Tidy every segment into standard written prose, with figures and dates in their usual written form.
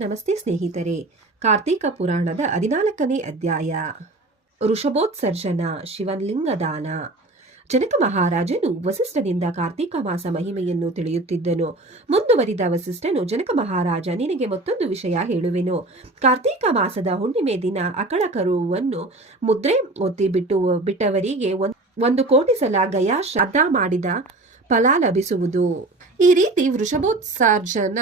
ನಮಸ್ತೆ ಸ್ನೇಹಿತರೆ. ಕಾರ್ತೀಕ ಪುರಾಣದ 14ನೇ ಅಧ್ಯಾಯ. ಋಷಭೋತ್ಸರ್ಜನ, ಶಿವಲಿಂಗ ದಾನ. ಜನಕ ಮಹಾರಾಜನು ವಸಿಷ್ಠನಿಂದ ಕಾರ್ತೀಕ ಮಾಸ ಮಹಿಮೆಯನ್ನು ತಿಳಿಯುತ್ತಿದ್ದನು. ಮುಂದುವರಿದ ವಸಿಷ್ಠನು, ಜನಕ ಮಹಾರಾಜ, ನಿನಗೆ ಮತ್ತೊಂದು ವಿಷಯ ಹೇಳುವೆನು. ಕಾರ್ತೀಕ ಮಾಸದ ಹುಣ್ಣಿಮೆ ದಿನ ಅಕಳಕರುವನ್ನು ಮುದ್ರೆ ಒತ್ತಿ ಬಿಟ್ಟವರಿಗೆ 1,000,000 ಸಲ ಗಯಾ ಶ್ರಾದ್ದ ಮಾಡಿದ ಫಲ ಲಭಿಸುವುದು. ಈ ರೀತಿ ವೃಷಭೋತ್ಸರ್ಜನ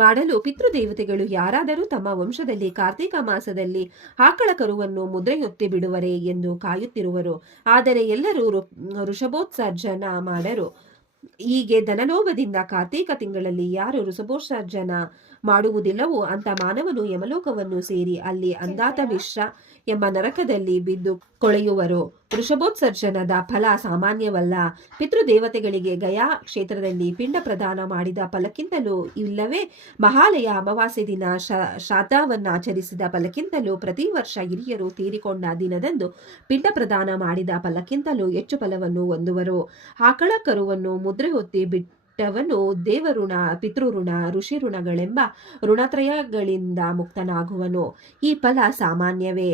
ಮಾಡಲು ಪಿತೃದೇವತೆಗಳು ಯಾರಾದರೂ ತಮ್ಮ ವಂಶದಲ್ಲಿ ಕಾರ್ತೀಕ ಮಾಸದಲ್ಲಿ ಆಕಳ ಕರುವನ್ನು ಮುದ್ರೆಯೊತ್ತಿ ಬಿಡುವರೆ ಎಂದು ಕಾಯುತ್ತಿರುವರು. ಆದರೆ ಎಲ್ಲರೂ ವೃಷಭೋತ್ಸರ್ಜನ ಮಾಡರು. ಹೀಗೆ ಧನಲೋಭದಿಂದ ಕಾರ್ತೀಕ ತಿಂಗಳಲ್ಲಿ ಯಾರು ವೃಷಭೋತ್ಸರ್ಜನ ಮಾಡುವುದಿಲ್ಲವೋ ಅಂತ ಮಾನವನು ಯಮಲೋಕವನ್ನು ಸೇರಿ ಅಲ್ಲಿ ಅಂಧಾತ ಮಿಶ್ರ ಎಂಬ ನರಕದಲ್ಲಿ ಬಿದ್ದು ಕೊಳೆಯುವರು. ವೃಷಭೋತ್ಸರ್ಜನದ ಫಲ ಸಾಮಾನ್ಯವಲ್ಲ. ಪಿತೃದೇವತೆಗಳಿಗೆ ಗಯಾ ಕ್ಷೇತ್ರದಲ್ಲಿ ಪಿಂಡ ಪ್ರದಾನ ಮಾಡಿದ ಫಲಕ್ಕಿಂತಲೂ, ಇಲ್ಲವೇ ಮಹಾಲಯ ಅಮಾವಾಸ್ಯೆ ದಿನ ಶ್ರಾದ್ದವನ್ನಾಚರಿಸಿದ ಫಲಕ್ಕಿಂತಲೂ, ಪ್ರತಿ ವರ್ಷ ಹಿರಿಯರು ತೀರಿಕೊಂಡ ದಿನದಂದು ಪಿಂಡ ಪ್ರದಾನ ಮಾಡಿದ ಫಲಕ್ಕಿಂತಲೂ ಹೆಚ್ಚು ಫಲವನ್ನು ಹೊಂದುವರು. ಆಕಳ ಕರುವನ್ನು ಮುದ್ರೆ ಹೊತ್ತಿ ಬಿಟ್ಟವನು ದೇವಋಣ, ಪಿತೃಋಣ, ಋಷಿ ಋಣಗಳೆಂಬ ಋಣತ್ರಯಗಳಿಂದ ಮುಕ್ತನಾಗುವನು. ಈ ಫಲ ಸಾಮಾನ್ಯವೇ.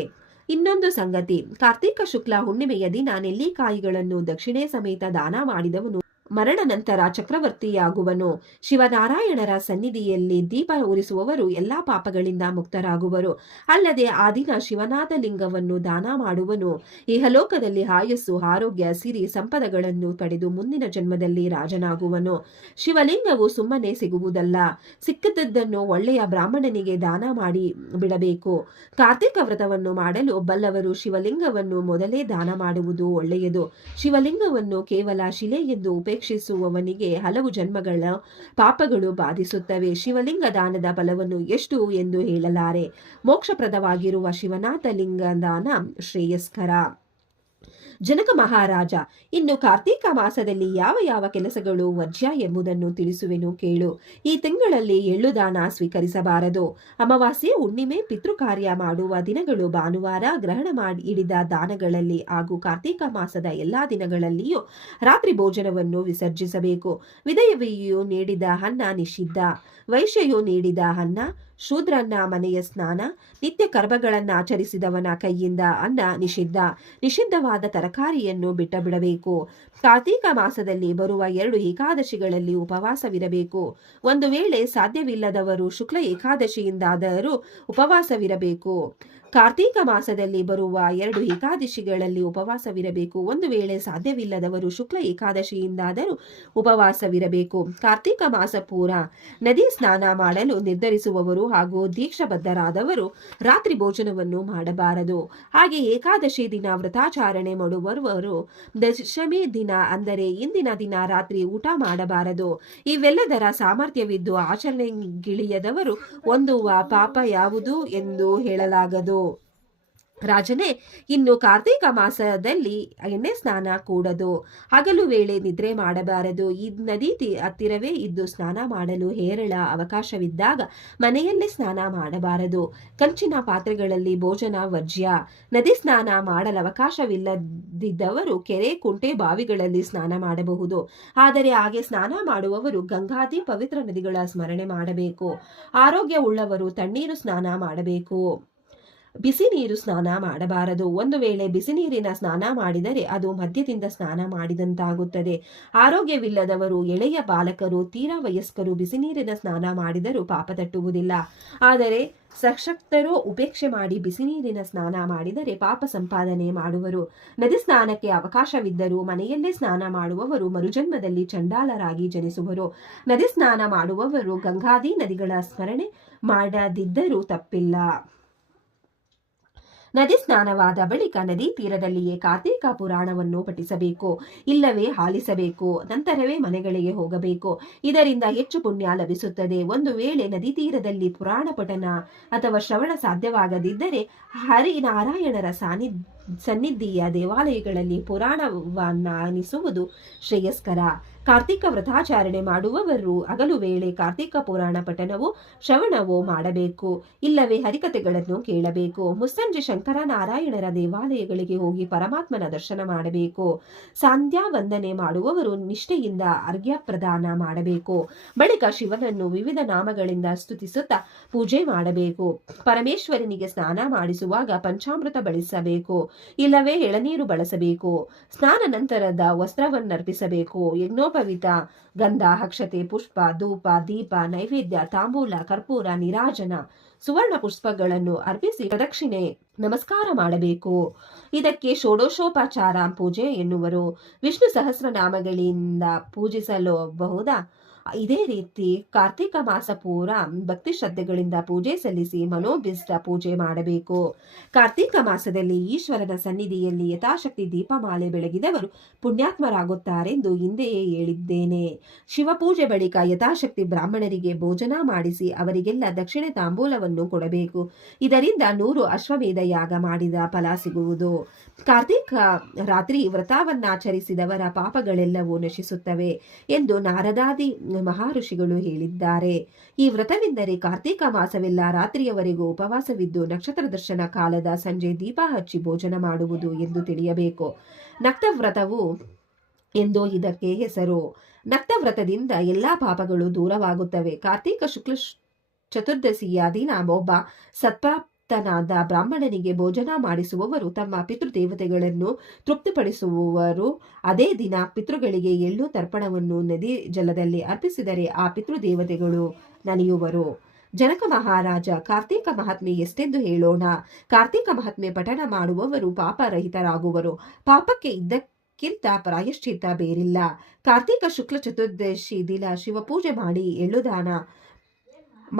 ಇನ್ನೊಂದು ಸಂಗತಿ, ಕಾರ್ತೀಕ ಶುಕ್ಲ ಹುಣ್ಣಿಮೆಯ ದಿನ ನೆಲ್ಲಿಕಾಯಿಗಳನ್ನು ದಕ್ಷಿಣೆ ಸಮೇತ ದಾನ ಮಾಡಿದವನು ಮರಣ ನಂತರ ಚಕ್ರವರ್ತಿಯಾಗುವನು. ಶಿವನಾರಾಯಣರ ಸನ್ನಿಧಿಯಲ್ಲಿ ದೀಪ ಉರಿಸುವವರು ಎಲ್ಲಾ ಪಾಪಗಳಿಂದ ಮುಕ್ತರಾಗುವರು. ಅಲ್ಲದೆ ಆ ದಿನ ಶಿವನಾಥ ಲಿಂಗವನ್ನು ದಾನ ಮಾಡುವನು ಇಹಲೋಕದಲ್ಲಿ ಆಯಸ್ಸು, ಆರೋಗ್ಯ, ಸಿರಿ ಸಂಪದಗಳನ್ನು ಪಡೆದು ಮುಂದಿನ ಜನ್ಮದಲ್ಲಿ ರಾಜನಾಗುವನು. ಶಿವಲಿಂಗವು ಸುಮ್ಮನೆ ಸಿಗುವುದಲ್ಲ. ಸಿಕ್ಕಿದ್ದನ್ನು ಒಳ್ಳೆಯ ಬ್ರಾಹ್ಮಣನಿಗೆ ದಾನ ಮಾಡಿ ಬಿಡಬೇಕು. ಕಾರ್ತೀಕ ವ್ರತವನ್ನು ಮಾಡಲು ಬಲ್ಲವರು ಶಿವಲಿಂಗವನ್ನು ಮೊದಲೇ ದಾನ ಮಾಡುವುದು ಒಳ್ಳೆಯದು. ಶಿವಲಿಂಗವನ್ನು ಕೇವಲ ಶಿಲೆ ಎಂದು ಉಪೇಕ್ಷಿಸುವವನಿಗೆ ಹಲವು ಜನ್ಮಗಳ ಪಾಪಗಳು ಬಾಧಿಸುತ್ತವೆ. ಶಿವಲಿಂಗ ದಾನದ ಫಲವನ್ನು ಎಷ್ಟು ಎಂದು ಹೇಳಲಾರೆ. ಮೋಕ್ಷಪ್ರದವಾಗಿರುವ ಶಿವನಾಥ ಲಿಂಗ ದಾನ ಶ್ರೇಯಸ್ಕರ. ಜನಕ ಮಹಾರಾಜ, ಇನ್ನು ಕಾರ್ತೀಕ ಮಾಸದಲ್ಲಿ ಯಾವ ಯಾವ ಕೆಲಸಗಳು ವರ್ಜ್ಯ ಎಂಬುದನ್ನು ತಿಳಿಸುವೆನು ಕೇಳು. ಈ ತಿಂಗಳಲ್ಲಿ ಎಳ್ಳು ದಾನ ಸ್ವೀಕರಿಸಬಾರದು. ಅಮಾವಾಸ್ಯೆ, ಹುಣ್ಣಿಮೆ, ಪಿತೃಕಾರ್ಯ ಮಾಡುವ ದಿನಗಳು, ಭಾನುವಾರ, ಗ್ರಹಣ ಮಾಡಿ ಹಿಡಿದ ದಾನಗಳಲ್ಲಿ ಹಾಗೂ ಕಾರ್ತೀಕ ಮಾಸದ ಎಲ್ಲಾ ದಿನಗಳಲ್ಲಿಯೂ ರಾತ್ರಿ ಭೋಜನವನ್ನು ವಿಸರ್ಜಿಸಬೇಕು. ವಿಧವೆಯು ನೀಡಿದ ಅನ್ನ ನಿಷಿದ್ಧ. ವೈಶ್ಯೆಯು ನೀಡಿದ ಅನ್ನ, ಶೂದ್ರನ ಮನೆಯ ಸ್ನಾನ, ನಿತ್ಯ ಕರ್ಮಗಳನ್ನು ಆಚರಿಸಿದವನ ಕೈಯಿಂದ ಅನ್ನ ನಿಷಿದ್ಧ. ನಿಷಿದ್ಧವಾದ ತರಕಾರಿಯನ್ನು ಬಿಡಬೇಕು. ಕಾರ್ತೀಕ ಮಾಸದಲ್ಲಿ ಬರುವ 2 ಏಕಾದಶಿಗಳಲ್ಲಿ ಉಪವಾಸವಿರಬೇಕು. ಒಂದು ವೇಳೆ ಸಾಧ್ಯವಿಲ್ಲದವರು ಶುಕ್ಲ ಏಕಾದಶಿಯಿಂದಾದರೂ ಉಪವಾಸವಿರಬೇಕು. ಕಾರ್ತೀಕ ಮಾಸದಲ್ಲಿ ಬರುವ 2 ಏಕಾದಶಿಗಳಲ್ಲಿ ಉಪವಾಸವಿರಬೇಕು. ಒಂದು ವೇಳೆ ಸಾಧ್ಯವಿಲ್ಲದವರು ಶುಕ್ಲ ಏಕಾದಶಿಯಿಂದಾದರೂ ಉಪವಾಸವಿರಬೇಕು. ಕಾರ್ತೀಕ ಮಾಸ ಪೂರ ನದಿ ಸ್ನಾನ ಮಾಡಲು ನಿರ್ಧರಿಸುವವರು ಹಾಗೂ ದೀಕ್ಷಾಬದ್ಧರಾದವರು ರಾತ್ರಿ ಭೋಜನವನ್ನು ಮಾಡಬಾರದು. ಹಾಗೆ ಏಕಾದಶಿ ದಿನ ವ್ರತಾಚರಣೆ ಮಾಡುವವರು ದಶಮಿ ದಿನ, ಅಂದರೆ ಇಂದಿನ ದಿನ ರಾತ್ರಿ ಊಟ ಮಾಡಬಾರದು. ಇವೆಲ್ಲದರ ಸಾಮರ್ಥ್ಯವಿದ್ದು ಆಚರಣೆಗಿಳಿಯದವರು ಹೊಂದುವ ಪಾಪ ಯಾವುದು ಎಂದು ಹೇಳಲಾಗದು. ರಾಜನೇ, ಇನ್ನು ಕಾರ್ತೀಕ ಮಾಸದಲ್ಲಿ ಎಣ್ಣೆ ಸ್ನಾನ ಕೂಡದು. ಹಗಲು ವೇಳೆ ನಿದ್ರೆ ಮಾಡಬಾರದು. ಈ ನದಿ ಹತ್ತಿರವೇ ಇದ್ದು ಸ್ನಾನ ಮಾಡಲು ಹೇರಳ ಅವಕಾಶವಿದ್ದಾಗ ಮನೆಯಲ್ಲೇ ಸ್ನಾನ ಮಾಡಬಾರದು. ಕಂಚಿನ ಪಾತ್ರೆಗಳಲ್ಲಿ ಭೋಜನ ವರ್ಜ್ಯ. ನದಿ ಸ್ನಾನ ಮಾಡಲು ಅವಕಾಶವಿಲ್ಲದಿದ್ದವರು ಕೆರೆ, ಕುಂಟೆ, ಬಾವಿಗಳಲ್ಲಿ ಸ್ನಾನ ಮಾಡಬಹುದು. ಆದರೆ ಹಾಗೆ ಸ್ನಾನ ಮಾಡುವವರು ಗಂಗಾದಿ ಪವಿತ್ರ ನದಿಗಳ ಸ್ಮರಣೆ ಮಾಡಬೇಕು. ಆರೋಗ್ಯವುಳ್ಳವರು ತಣ್ಣೀರು ಸ್ನಾನ ಮಾಡಬೇಕು. ಬಿಸಿ ನೀರು ಸ್ನಾನ ಮಾಡಬಾರದು. ಒಂದು ವೇಳೆ ಬಿಸಿ ನೀರಿನ ಸ್ನಾನ ಮಾಡಿದರೆ ಅದು ಮದ್ಯದಿಂದ ಸ್ನಾನ ಮಾಡಿದಂತಾಗುತ್ತದೆ. ಆರೋಗ್ಯವಿಲ್ಲದವರು, ಎಳೆಯ ಬಾಲಕರು, ತೀರಾ ವಯಸ್ಕರು ಬಿಸಿ ನೀರಿನ ಸ್ನಾನ ಮಾಡಿದರೂ ಪಾಪ ತಟ್ಟುವುದಿಲ್ಲ. ಆದರೆ ಸಶಕ್ತರು ಉಪೇಕ್ಷೆ ಮಾಡಿ ಬಿಸಿ ನೀರಿನ ಸ್ನಾನ ಮಾಡಿದರೆ ಪಾಪ ಸಂಪಾದನೆ ಮಾಡುವರು. ನದಿ ಸ್ನಾನಕ್ಕೆ ಅವಕಾಶವಿದ್ದರೂ ಮನೆಯಲ್ಲೇ ಸ್ನಾನ ಮಾಡುವವರು ಮರುಜನ್ಮದಲ್ಲಿ ಚಂಡಾಲರಾಗಿ ಜನಿಸುವರು. ನದಿ ಸ್ನಾನ ಮಾಡುವವರು ಗಂಗಾದಿ ನದಿಗಳ ಸ್ಮರಣೆ ಮಾಡದಿದ್ದರೂ ತಪ್ಪಿಲ್ಲ. ನದಿ ಸ್ನಾನವಾದ ಬಳಿಕ ನದಿ ತೀರದಲ್ಲಿಯೇ ಕಾರ್ತೀಕ ಪುರಾಣವನ್ನು ಪಠಿಸಬೇಕು, ಇಲ್ಲವೇ ಆಲಿಸಬೇಕು. ನಂತರವೇ ಮನೆಗಳಿಗೆ ಹೋಗಬೇಕು. ಇದರಿಂದ ಹೆಚ್ಚು ಪುಣ್ಯ ಲಭಿಸುತ್ತದೆ. ಒಂದು ವೇಳೆ ನದಿ ತೀರದಲ್ಲಿ ಪುರಾಣ ಪಠನ ಅಥವಾ ಶ್ರವಣ ಸಾಧ್ಯವಾಗದಿದ್ದರೆ ಹರಿನಾರಾಯಣರ ಸನ್ನಿಧಿಯ ದೇವಾಲಯಗಳಲ್ಲಿ ಪುರಾಣವನ್ನಾನಿಸುವುದು ಶ್ರೇಯಸ್ಕರ. ಕಾರ್ತಿಕ ವ್ರತಾಚರಣೆ ಮಾಡುವವರು ಹಗಲು ವೇಳೆ ಕಾರ್ತಿಕ ಪುರಾಣ ಪಠಣವೋ ಶ್ರವಣವೋ ಮಾಡಬೇಕು, ಇಲ್ಲವೇ ಹರಿಕಥೆಗಳನ್ನು ಕೇಳಬೇಕು. ಮುಸ್ಸಂಜೆ ಶಂಕರನಾರಾಯಣರ ದೇವಾಲಯಗಳಿಗೆ ಹೋಗಿ ಪರಮಾತ್ಮನ ದರ್ಶನ ಮಾಡಬೇಕು. ಸಂಧ್ಯಾ ವಂದನೆ ಮಾಡುವವರು ನಿಷ್ಠೆಯಿಂದ ಅರ್ಘ್ಯ ಪ್ರದಾನ ಮಾಡಬೇಕು. ಬಳಿಕ ಶಿವನನ್ನು ವಿವಿಧ ನಾಮಗಳಿಂದ ಸ್ತುತಿಸುತ್ತಾ ಪೂಜೆ ಮಾಡಬೇಕು. ಪರಮೇಶ್ವರನಿಗೆ ಸ್ನಾನ ಮಾಡಿಸುವಾಗ ಪಂಚಾಮೃತ ಬಳಸಬೇಕು, ಇಲ್ಲವೇ ಎಳನೀರು ಬಳಸಬೇಕು. ಸ್ನಾನ ನಂತರದ ವಸ್ತ್ರವನ್ನರ್ಪಿಸಬೇಕು. ಯಜ್ಞೋಪವೀತ, ಗಂಧ, ಅಕ್ಷತೆ, ಪುಷ್ಪ, ಧೂಪ, ದೀಪ, ನೈವೇದ್ಯ, ತಾಂಬೂಲ, ಕರ್ಪೂರ, ನೀರಾಜನ, ಸುವರ್ಣ ಪುಷ್ಪಗಳನ್ನು ಅರ್ಪಿಸಿ ಪ್ರದಕ್ಷಿಣೆ ನಮಸ್ಕಾರ ಮಾಡಬೇಕು. ಇದಕ್ಕೆ ಷೋಡಶೋಪಚಾರ ಪೂಜೆ ಎನ್ನುವರು. ವಿಷ್ಣು ಸಹಸ್ರನಾಮಗಳಿಂದ ಪೂಜಿಸಲಬಹುದಾ? ಇದೇ ರೀತಿ ಕಾರ್ತಿಕ ಮಾಸ ಪೂರ ಭಕ್ತಿ ಶ್ರದ್ಧೆಗಳಿಂದ ಪೂಜೆ ಸಲ್ಲಿಸಿ ಮನೋಭಿಷ್ಟ ಪೂಜೆ ಮಾಡಬೇಕು. ಕಾರ್ತಿಕ ಮಾಸದಲ್ಲಿ ಈಶ್ವರನ ಸನ್ನಿಧಿಯಲ್ಲಿ ಯಥಾಶಕ್ತಿ ದೀಪಮಾಲೆ ಬೆಳಗಿದವರು ಪುಣ್ಯಾತ್ಮರಾಗುತ್ತಾರೆಂದು ಹಿಂದೆಯೇ ಹೇಳಿದ್ದೇನೆ. ಶಿವಪೂಜೆ ಬಳಿಕ ಯಥಾಶಕ್ತಿ ಬ್ರಾಹ್ಮಣರಿಗೆ ಭೋಜನ ಮಾಡಿಸಿ ಅವರಿಗೆಲ್ಲ ದಕ್ಷಿಣೆ ತಾಂಬೂಲವನ್ನು ಕೊಡಬೇಕು. ಇದರಿಂದ 100 ಅಶ್ವಮೇಧ ಯಾಗ ಮಾಡಿದ ಫಲ ಸಿಗುವುದು. ಕಾರ್ತಿಕ ರಾತ್ರಿ ವ್ರತವನ್ನಾಚರಿಸಿದವರ ಪಾಪಗಳೆಲ್ಲವೂ ನಶಿಸುತ್ತವೆ ಎಂದು ನಾರದಾದಿ ಮಹರ್ಷಿಗಳು ಹೇಳಿದ್ದಾರೆ. ಈ ವ್ರತವೆಂದರೆ ಕಾರ್ತಿಕ ಮಾಸವೆಲ್ಲ ರಾತ್ರಿಯವರೆಗೂ ಉಪವಾಸವಿದ್ದು ನಕ್ಷತ್ರ ದರ್ಶನ ಕಾಲದ ಸಂಜೆ ದೀಪ ಹಚ್ಚಿ ಭೋಜನ ಮಾಡುವುದು ಎಂದು ತಿಳಿಯಬೇಕು. ನಕ್ತವ್ರತವು ಎಂದು ಇದಕ್ಕೆ ಹೆಸರು. ನಕ್ತವ್ರತದಿಂದ ಎಲ್ಲಾ ಪಾಪಗಳು ದೂರವಾಗುತ್ತವೆ. ಕಾರ್ತಿಕ ಶುಕ್ಲ ಚತುರ್ದಶಿಯ ದಿನ ಒಬ್ಬ ಸತ್ಪ್ರಾಪ್ತನಾದ ಬ್ರಾಹ್ಮಣನಿಗೆ ಭೋಜನ ಮಾಡಿಸುವವರು ತಮ್ಮ ಪಿತೃದೇವತೆಗಳನ್ನು ತೃಪ್ತಿಪಡಿಸುವವರು. ಅದೇ ದಿನ ಪಿತೃಗಳಿಗೆ ಎಳ್ಳು ತರ್ಪಣವನ್ನು ನದಿ ಜಲದಲ್ಲಿ ಅರ್ಪಿಸಿದರೆ ಆ ಪಿತೃದೇವತೆಗಳು ನಲಿಯುವರು. ಜನಕ ಮಹಾರಾಜ ಕಾರ್ತಿಕ ಮಹಾತ್ಮೆ ಎಷ್ಟೆಂದು ಹೇಳೋಣ. ಕಾರ್ತಿಕ ಮಹಾತ್ಮೆ ಪಠಣ ಮಾಡುವವರು ಪಾಪರಹಿತರಾಗುವರು. ಪಾಪಕ್ಕೆ ಇದಕ್ಕಿಂತ ಪ್ರಾಯಶ್ಚಿತ್ತ ಬೇರಿಲ್ಲ. ಕಾರ್ತಿಕ ಶುಕ್ಲ ಚತುರ್ದಶಿ ದಿನ ಶಿವಪೂಜೆ ಮಾಡಿ ಎಳ್ಳುದಾನ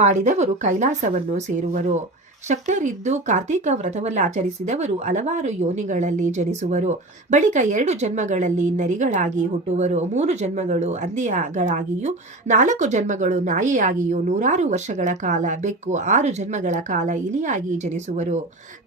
ಮಾಡಿದವರು ಕೈಲಾಸವನ್ನು ಸೇರುವರು. ಶಕ್ತರಿದ್ದು ಕಾರ್ತಿಕ ವ್ರತವನ್ನು ಆಚರಿಸಿದವರು ಹಲವಾರು ಯೋನಿಗಳಲ್ಲಿ ಜನಿಸುವರು. ಬಳಿಕ 2 ಜನ್ಮಗಳಲ್ಲಿ ನರಿಗಳಾಗಿ ಹುಟ್ಟುವರು. 3 ಜನ್ಮಗಳು ಹಂದಿಗಳಾಗಿಯೂ 4 ಜನ್ಮಗಳು ನಾಯಿಯಾಗಿಯೂ 100 ವರ್ಷಗಳ ಕಾಲ ಬೆಕ್ಕು, 6 ಜನ್ಮಗಳ ಕಾಲ ಇಲಿಯಾಗಿ ಜನಿಸುವರು.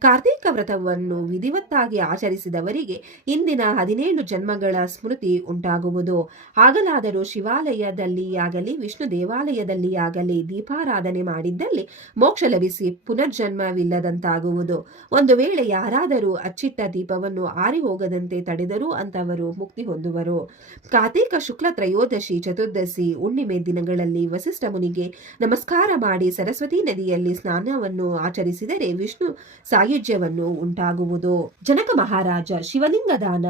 ಕಾರ್ತಿಕ ವ್ರತವನ್ನು ವಿಧಿವತ್ತಾಗಿ ಆಚರಿಸಿದವರಿಗೆ ಇಂದಿನ 17 ಜನ್ಮಗಳ ಸ್ಮೃತಿ ಉಂಟಾಗುವುದು. ಆಗಲಾದರೂ ಶಿವಾಲಯದಲ್ಲಿಯಾಗಲಿ ವಿಷ್ಣು ದೇವಾಲಯದಲ್ಲಿಯಾಗಲಿ ದೀಪಾರಾಧನೆ ಮಾಡಿದ್ದಲ್ಲಿ ಮೋಕ್ಷ ಲಭಿಸಿ ಪುನರ್ಜನ್ಮವಿಲ್ಲದಂತಾಗುವುದು. ಒಂದು ವೇಳೆ ಯಾರಾದರೂ ಅಚ್ಚಿಟ್ಟ ದೀಪವನ್ನು ಆರಿ ಹೋಗದಂತೆ ತಡೆದರೂ ಅಂತವರು ಮುಕ್ತಿ ಹೊಂದುವರು. ಕಾರ್ತಿಕ ಶುಕ್ಲ ತ್ರಯೋದಶಿ, ಚತುರ್ದಶಿ, ಹುಣ್ಣಿಮೆ ದಿನಗಳಲ್ಲಿ ವಸಿಷ್ಠ ಮುನಿಗೆ ನಮಸ್ಕಾರ ಮಾಡಿ ಸರಸ್ವತಿ ನದಿಯಲ್ಲಿ ಸ್ನಾನವನ್ನು ಆಚರಿಸಿದರೆ ವಿಷ್ಣು ಸಾಯುಜ್ಯವನ್ನು ಉಂಟಾಗುವುದು. ಜನಕ ಮಹಾರಾಜ ಶಿವಲಿಂಗ ದಾನ,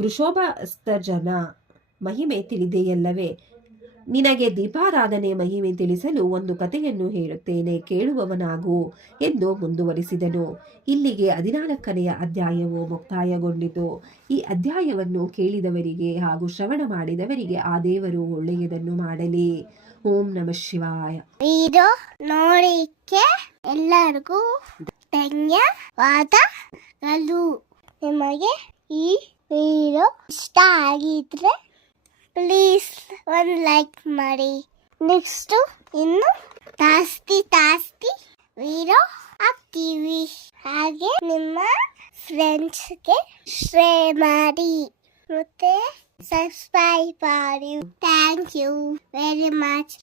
ವೃಷಭಾಸ್ತರ್ಜನ ಮಹಿಮೆ ತಿಳಿದೆಯಲ್ಲವೇ? ನಿನಗೆ ದೀಪಾರಾಧನೆ ಮಹಿಮೆ ತಿಳಿಸಲು ಒಂದು ಕಥೆಯನ್ನು ಹೇಳುತ್ತೇನೆ, ಕೇಳುವವನಾಗು ಎಂದು ಮುಂದುವರಿಸಿದನು. ಇಲ್ಲಿಗೆ 14ನೇ ಅಧ್ಯಾಯವು ಮುಕ್ತಾಯಗೊಂಡಿತು. ಈ ಅಧ್ಯಾಯವನ್ನು ಕೇಳಿದವರಿಗೆ ಹಾಗೂ ಶ್ರವಣ ಮಾಡಿದವರಿಗೆ ಆ ದೇವರು ಒಳ್ಳೆಯದನ್ನು ಮಾಡಲಿ. ಓಂ ನಮಃ ಶಿವಾಯ. ವಿಡಿಯೋ ನೋಡಿಕ್ಕೆ ಎಲ್ಲರಿಗೂ ಧನ್ಯವಾದಗಳು. ನಿಮಗೆ ಈ ವಿಡಿಯೋ ಇಷ್ಟ ಆಗಿದ್ರೆ ಪ್ಲೀಸ್ ಒಂದು ಲೈಕ್ ಮಾಡಿ. ನೆಕ್ಸ್ಟ್ ಇನ್ನು ಜಾಸ್ತಿ ವಿಡಿಯೋ ಹಾಕ್ತೀವಿ. ಹಾಗೆ ನಿಮ್ಮ ಫ್ರೆಂಡ್ಸ್ಗೆ ಶೇರ್ ಮಾಡಿ ಮತ್ತೆ ಸಬ್ಸ್ಕ್ರೈಬ್ ಮಾಡಿ. Thank you very much.